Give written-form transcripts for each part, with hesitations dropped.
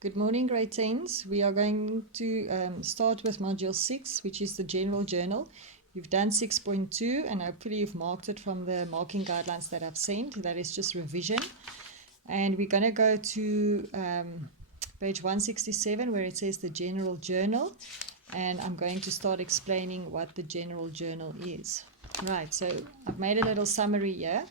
Good morning, grade 10s. We are going to start with module 6, which is the general journal. You've done 6.2 and hopefully you've marked it from the marking guidelines that I've sent. That is just revision. And we're going to go to page 167 where it says the general journal. And I'm going to start explaining what the general journal is. Right, so I've made a little summary here.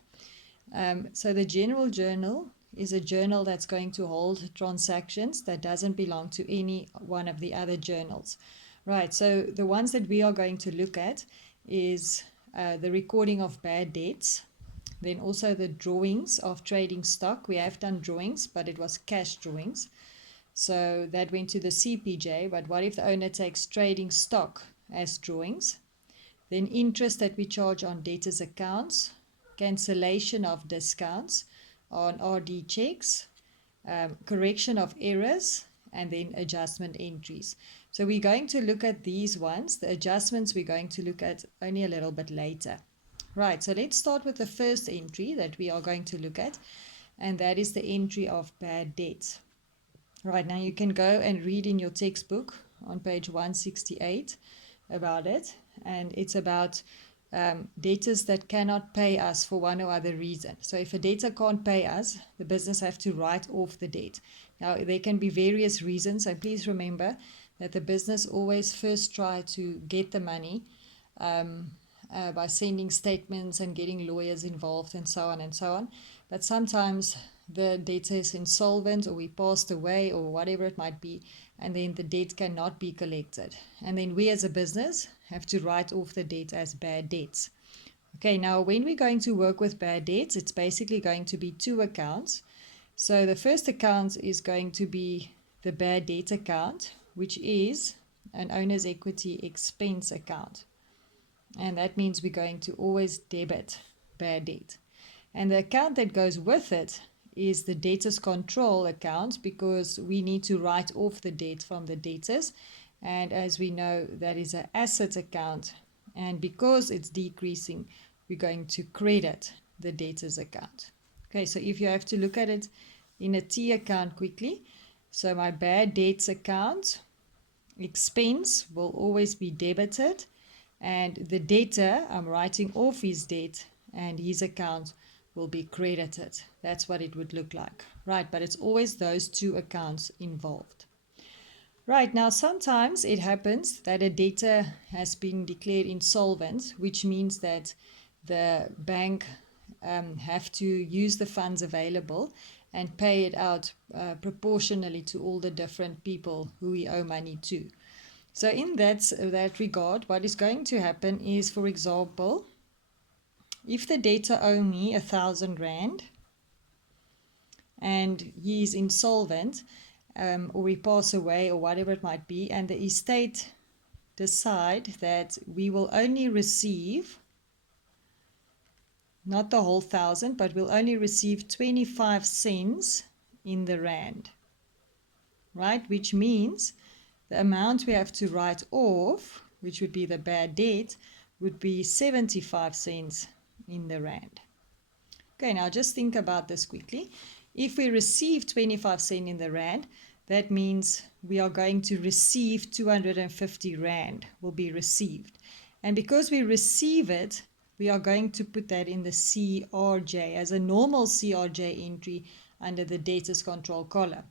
So the general journal is a journal that's going to hold transactions that doesn't belong to any one of the other journals. Right, so the ones that we are going to look at is the recording of bad debts, then also the drawings of trading stock. We have done drawings, but it was cash drawings. So that went to the CPJ, but what if the owner takes trading stock as drawings? Then interest that we charge on debtors' accounts, cancellation of discounts on RD checks, correction of errors, and then adjustment entries. So we're going to look at these ones. The adjustments we're going to look at only a little bit later. Right, so let's start with the first entry that we are going to look at, and that is the entry of bad debts. Right, now you can go and read in your textbook on page 168 about it, and it's about debtors that cannot pay us for one or other reason. So if a debtor can't pay us, the business have to write off the debt. Now there can be various reasons, and please remember that the business always first try to get the money by sending statements and getting lawyers involved and so on and so on. But sometimes the debtor is insolvent, or we passed away, or whatever it might be, and then the debt cannot be collected. And then we as a business have to write off the debt as bad debts. Okay, now when we're going to work with bad debts, it's basically going to be two accounts. So the first account is going to be the bad debt account, which is an owner's equity expense account. And that means we're going to always debit bad debt. And the account that goes with it is the debtors control account, because we need to write off the debt from the debtors. And as we know, that is an asset account. And because it's decreasing, we're going to credit the debtors account. Okay, so if you have to look at it in a T account quickly, so my bad debts account expense will always be debited, and the debtor, I'm writing off his debt, and his account will be credited. That's what it would look like, right? But it's always those two accounts involved. Right, now sometimes it happens that a debtor has been declared insolvent, which means that the bank have to use the funds available and pay it out proportionally to all the different people who we owe money to. So in that regard, what is going to happen is, for example, if the debtor owe me 1,000 rand and he is insolvent, or he pass away, or whatever it might be, and the estate decide that we will only receive not the whole 1,000, but we'll only receive 25 cents in the rand, right? Which means the amount we have to write off, which would be the bad debt, would be 75 cents in the rand. Okay, now just think about this quickly. If we receive 25 cents in the rand, that means we are going to receive 250 rand will be received. And because we receive it, we are going to put that in the CRJ as a normal CRJ entry under the debtors control column.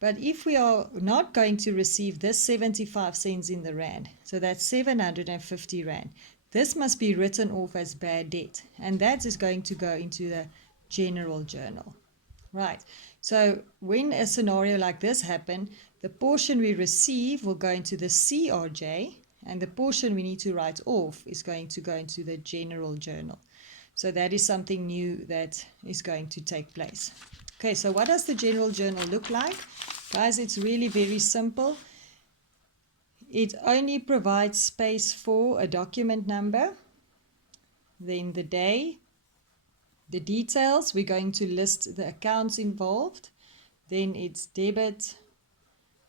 But if we are not going to receive this 75 cents in the rand, so that's 750 rand, this must be written off as bad debt, and that is going to go into the general journal. Right, so when a scenario like this happens, the portion we receive will go into the CRJ, and the portion we need to write off is going to go into the general journal. So that is something new that is going to take place. Okay, so what does the general journal look like? Guys, it's really very simple. It only provides space for a document number, then the day, the details. We're going to list the accounts involved, then it's debit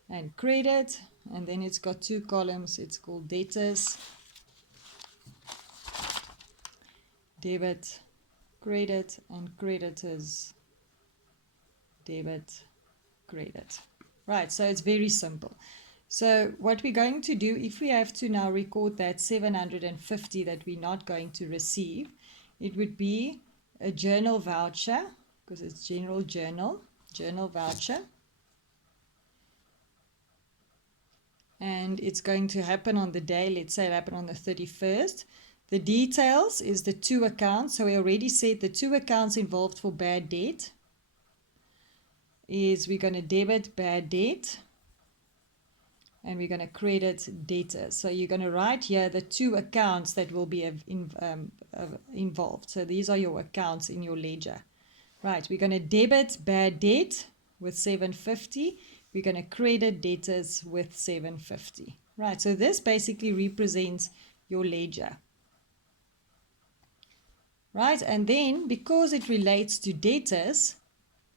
and credit, and then it's got two columns. It's called debtors, debit, credit, and creditors, debit, credit. Right, so it's very simple. So what we're going to do, if we have to now record that 750 that we're not going to receive, it would be a journal voucher, because it's general journal voucher. And it's going to happen on the day, let's say it happened on the 31st. The details is the 2 accounts. So we already said the 2 accounts involved for bad debt is we're going to debit bad debt and we're going to credit debtors. So you're going to write here the 2 accounts that will be involved. So these are your accounts in your ledger. Right, we're going to debit bad debt with 750. We're going to credit debtors with 750. Right, so this basically represents your ledger. Right, and then because it relates to debtors,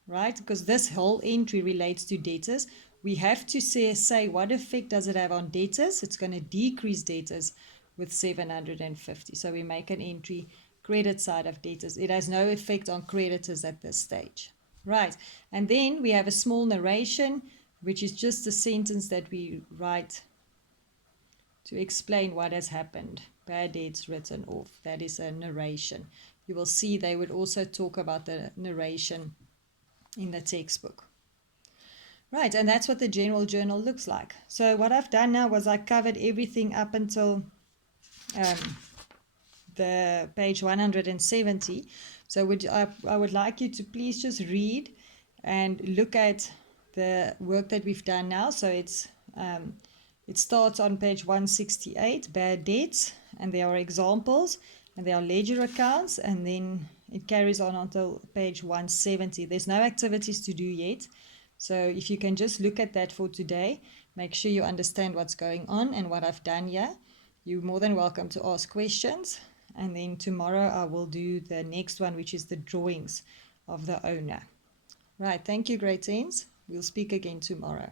right, because this whole entry relates to debtors, we have to say what effect does it have on debtors. It's going to decrease debtors with 750. So we make an entry, credit side of debtors. It has no effect on creditors at this stage. Right, and then we have a small narration, which is just a sentence that we write to explain what has happened. Bad debts written off. That is a narration. You will see they would also talk about the narration in the textbook. Right, and that's what the general journal looks like. So what I've done now was I covered everything up until the page 170. So I would like you to please just read and look at the work that we've done now. So it starts on page 168, bad debts, and there are examples, and there are ledger accounts, and then it carries on until page 170. There's no activities to do yet. So if you can just look at that for today, make sure you understand what's going on and what I've done here. You're more than welcome to ask questions. And then tomorrow I will do the next one, which is the drawings of the owner. Right, thank you, grade 10s. We'll speak again tomorrow.